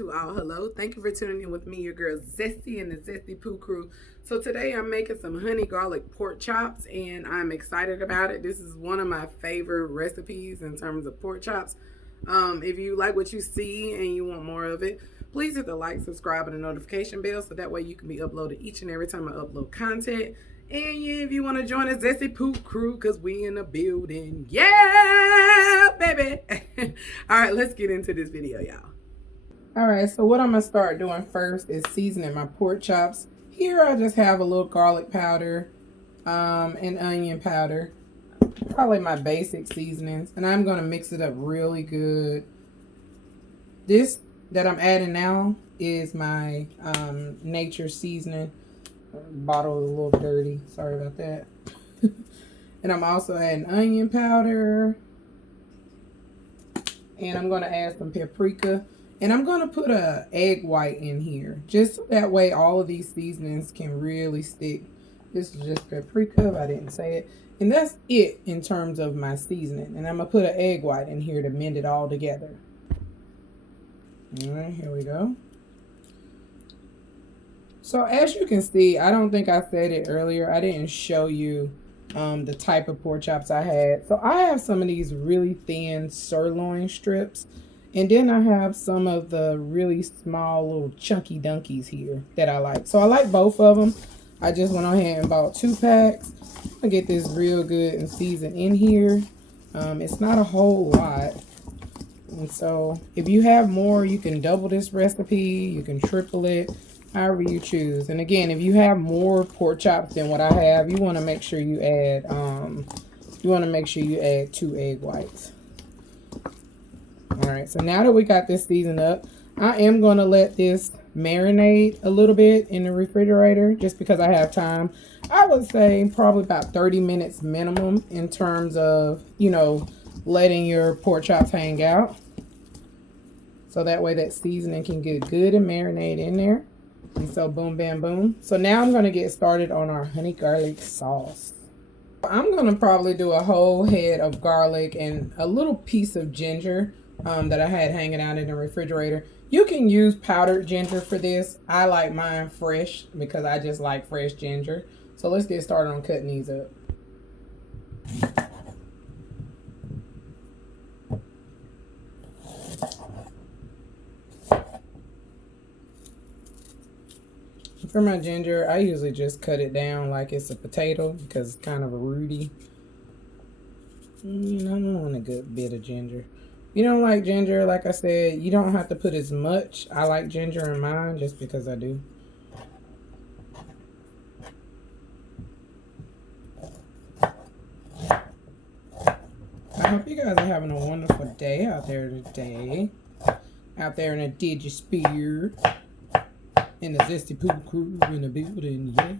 to all. Hello. Thank you for tuning in with me, your girl Zesty and the Zesty Poo Crew. So today I'm making some honey garlic pork chops and I'm excited about it. This is one of my favorite recipes in terms of pork chops. If you like what you see and you want more of it, please hit the like, subscribe, and the notification bell so that way you can be uploaded each and every time I upload content. And yeah, if you want to join the Zesty Poo Crew, because we in the building. Yeah, baby. All right, let's get into this video, y'all. All right, so what I'm going to start doing first is seasoning my pork chops. Here I just have a little garlic powder and onion powder. Probably my basic seasonings. And I'm going to mix it up really good. This that I'm adding now is my nature seasoning. Bottle is a little dirty. Sorry about that. And I'm also adding onion powder. And I'm going to add some paprika. And I'm going to put a egg white in here. Just so that way all of these seasonings can really stick. This is just paprika, if I didn't say it. And that's it in terms of my seasoning. And I'm going to put an egg white in here to mend it all together. All right, here we go. So as you can see, I don't think I said it earlier. I didn't show you the type of pork chops I had. So I have some of these really thin sirloin strips. And then I have some of the really small little chunky dunkies here that I like. So I like both of them. I just went ahead and bought 2 packs. I'm gonna get this real good and seasoned in here. It's not a whole lot. And so if you have more, you can double this recipe. You can triple it, however you choose. And again, if you have more pork chops than what I have, you want to make sure you add 2 egg whites. All right, so now that we got this seasoned up, I am going to let this marinate a little bit in the refrigerator just because I have time. I would say probably about 30 minutes minimum in terms of, letting your pork chops hang out. So that way that seasoning can get good and marinate in there. And so boom, bam, boom. So now I'm going to get started on our honey garlic sauce. I'm going to probably do a whole head of garlic and a little piece of ginger that I had hanging out in the refrigerator. You can use powdered ginger for this. I like mine fresh because I just like fresh ginger. So let's get started on cutting these up. For my ginger, I usually just cut it down like it's a potato because it's kind of a rooty. I want a good bit of ginger. If you don't like ginger, like I said, you don't have to put as much. I like ginger in mine just because I do. I hope you guys are having a wonderful day out there today. Out there in a Digisphere. In the Zesty Poo Crew in the building. Yeah,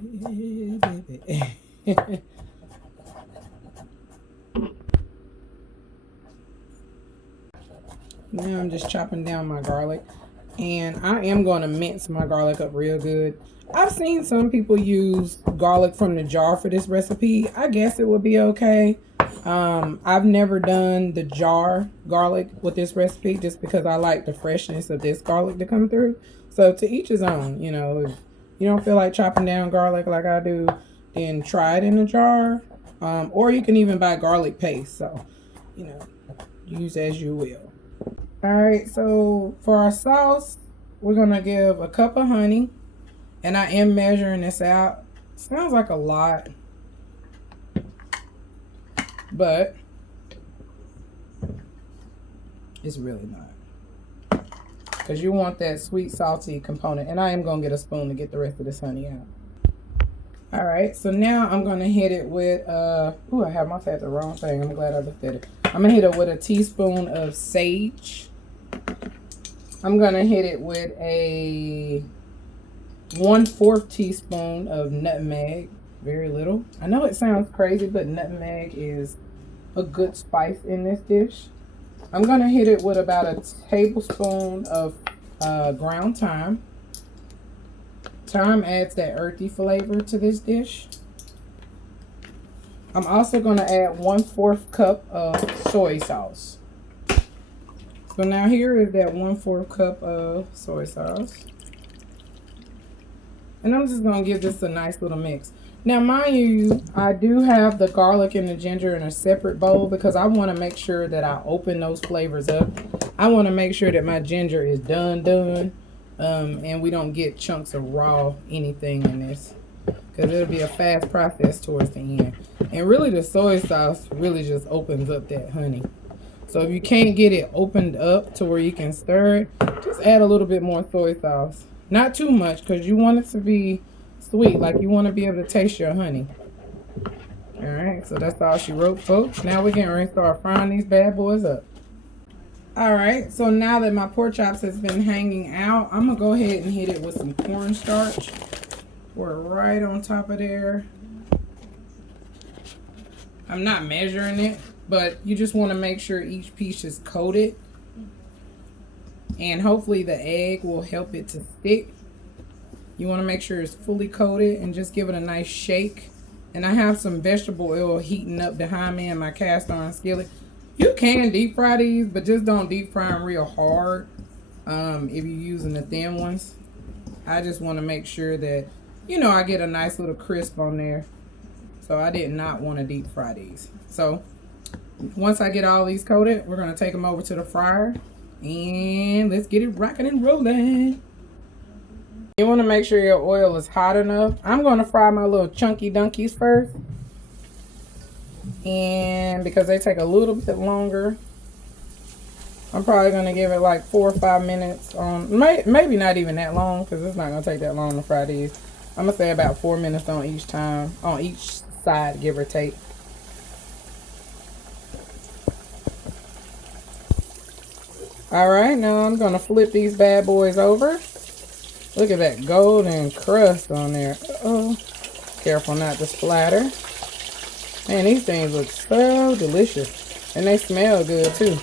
baby. Now I'm just chopping down my garlic. And I am going to mince my garlic up real good. I've seen some people use garlic from the jar for this recipe. I guess it would be okay. I've never done the jar garlic with this recipe just because I like the freshness of this garlic to come through. So to each his own, if you don't feel like chopping down garlic like I do, then try it in a jar. Or you can even buy garlic paste. So, use as you will. All right, so for our sauce, we're going to give a cup of honey. And I am measuring this out. Sounds like a lot. But it's really not. Because you want that sweet, salty component. And I am going to get a spoon to get the rest of this honey out. All right, so now I'm going to hit it with, I have said the wrong thing. I'm glad I looked at it. I'm going to hit it with a teaspoon of sage. I'm going to hit it with a 1/4 teaspoon of nutmeg. Very little. I know it sounds crazy, but nutmeg is a good spice in this dish. I'm going to hit it with about a tablespoon of ground thyme. Thyme adds that earthy flavor to this dish. I'm also going to add 1/4 cup of soy sauce. So now here is that 1/4 cup of soy sauce. And I'm just going to give this a nice little mix. Now, mind you, I do have the garlic and the ginger in a separate bowl because I want to make sure that I open those flavors up. I want to make sure that my ginger is done, and we don't get chunks of raw anything in this, because it'll be a fast process towards the end. And really, the soy sauce really just opens up that honey. So if you can't get it opened up to where you can stir it, just add a little bit more soy sauce. Not too much, because you want it to be sweet, like you want to be able to taste your honey. Alright, so that's all she wrote, folks. Now we're getting ready to start frying these bad boys up. Alright, so now that my pork chops has been hanging out, I'm going to go ahead and hit it with some cornstarch. We're right on top of there. I'm not measuring it, but you just want to make sure each piece is coated. And hopefully the egg will help it to stick. You want to make sure it's fully coated and just give it a nice shake. And I have some vegetable oil heating up behind me in my cast iron skillet. You can deep fry these, but just don't deep fry them real hard if you're using the thin ones. I just want to make sure that, you know, I get a nice little crisp on there. So I did not want to deep fry these. So once I get all these coated, we're going to take them over to the fryer. And let's get it rocking and rolling. You want to make sure your oil is hot enough. I'm going to fry my little chunky dunkies first. And because they take a little bit longer, I'm probably going to give it like 4 or 5 minutes on, maybe not even that long, because it's not going to take that long to fry these. I'm going to say about 4 minutes on each time, on each side, give or take. Alright, now I'm going to flip these bad boys over. Look at that golden crust on there. Uh-oh. Careful not to splatter. Man, these things look so delicious. And they smell good too.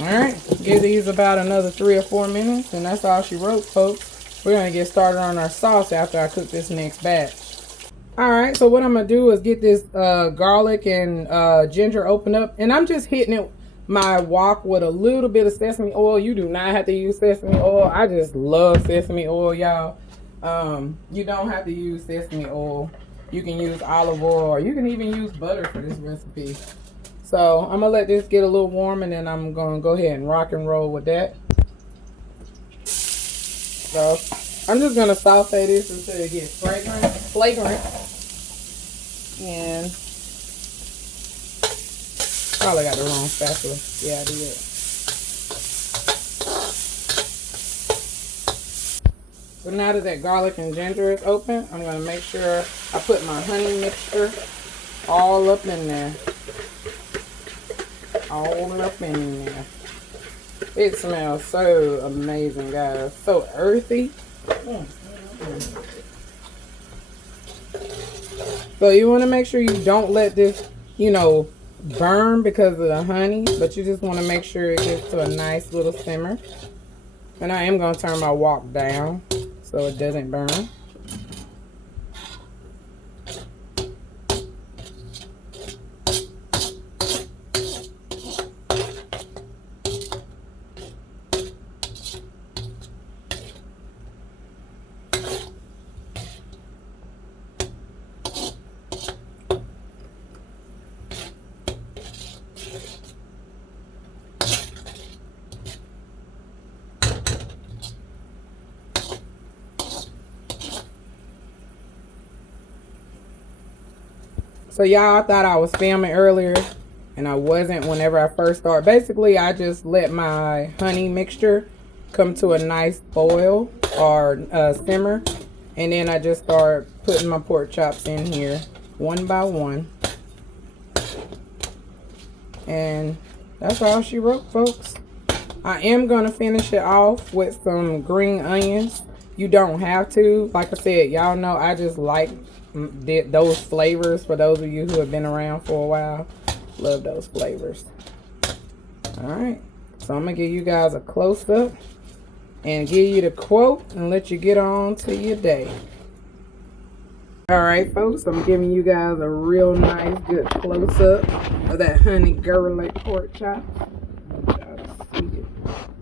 Alright, give these about another 3 or 4 minutes. And that's all she wrote, folks. We're going to get started on our sauce after I cook this next batch. Alright, so what I'm going to do is get this garlic and ginger opened up. And I'm just hitting it my wok with a little bit of sesame oil. You do not have to use sesame oil. I just love sesame oil, y'all. You don't have to use sesame oil. You can use olive oil, or you can even use butter for this recipe. So I'm gonna let this get a little warm, and then I'm gonna go ahead and rock and roll with that. So I'm just gonna saute this until it gets flagrant. And probably got the wrong spatula. Yeah, I did. So now that garlic and ginger is open, I'm going to make sure I put my honey mixture all up in there. All up in there. It smells so amazing, guys. So earthy. So you want to make sure you don't let this, you know, burn because of the honey, but you just want to make sure it gets to a nice little simmer. And I am going to turn my wok down so it doesn't burn. So y'all, I thought I was filming earlier, and I wasn't whenever I first started. Basically, I just let my honey mixture come to a nice boil or simmer, and then I just start putting my pork chops in here one by one. And that's all she wrote, folks. I am going to finish it off with some green onions. You don't have to. Like I said, y'all know I just like those flavors. For those of you who have been around for a while, love those flavors. Alright, so I'm going to give you guys a close-up and give you the quote and let you get on to your day. Alright, folks, I'm giving you guys a real nice, good close-up of that honey garlic pork chop. See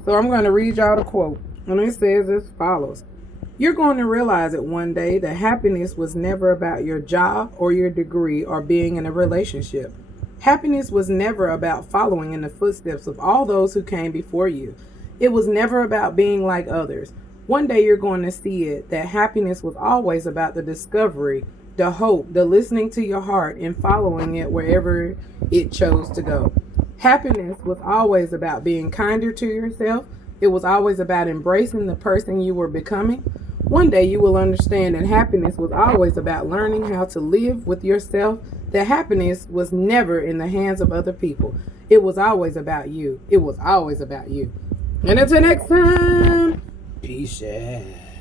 So I'm going to read y'all the quote. And it says as follows. You're going to realize it one day that happiness was never about your job or your degree or being in a relationship. Happiness was never about following in the footsteps of all those who came before you. It was never about being like others. One day you're going to see it that happiness was always about the discovery, the hope, the listening to your heart and following it wherever it chose to go. Happiness was always about being kinder to yourself. It was always about embracing the person you were becoming. One day you will understand that happiness was always about learning how to live with yourself, that happiness was never in the hands of other people. It was always about you. It was always about you. And until next time, peace out.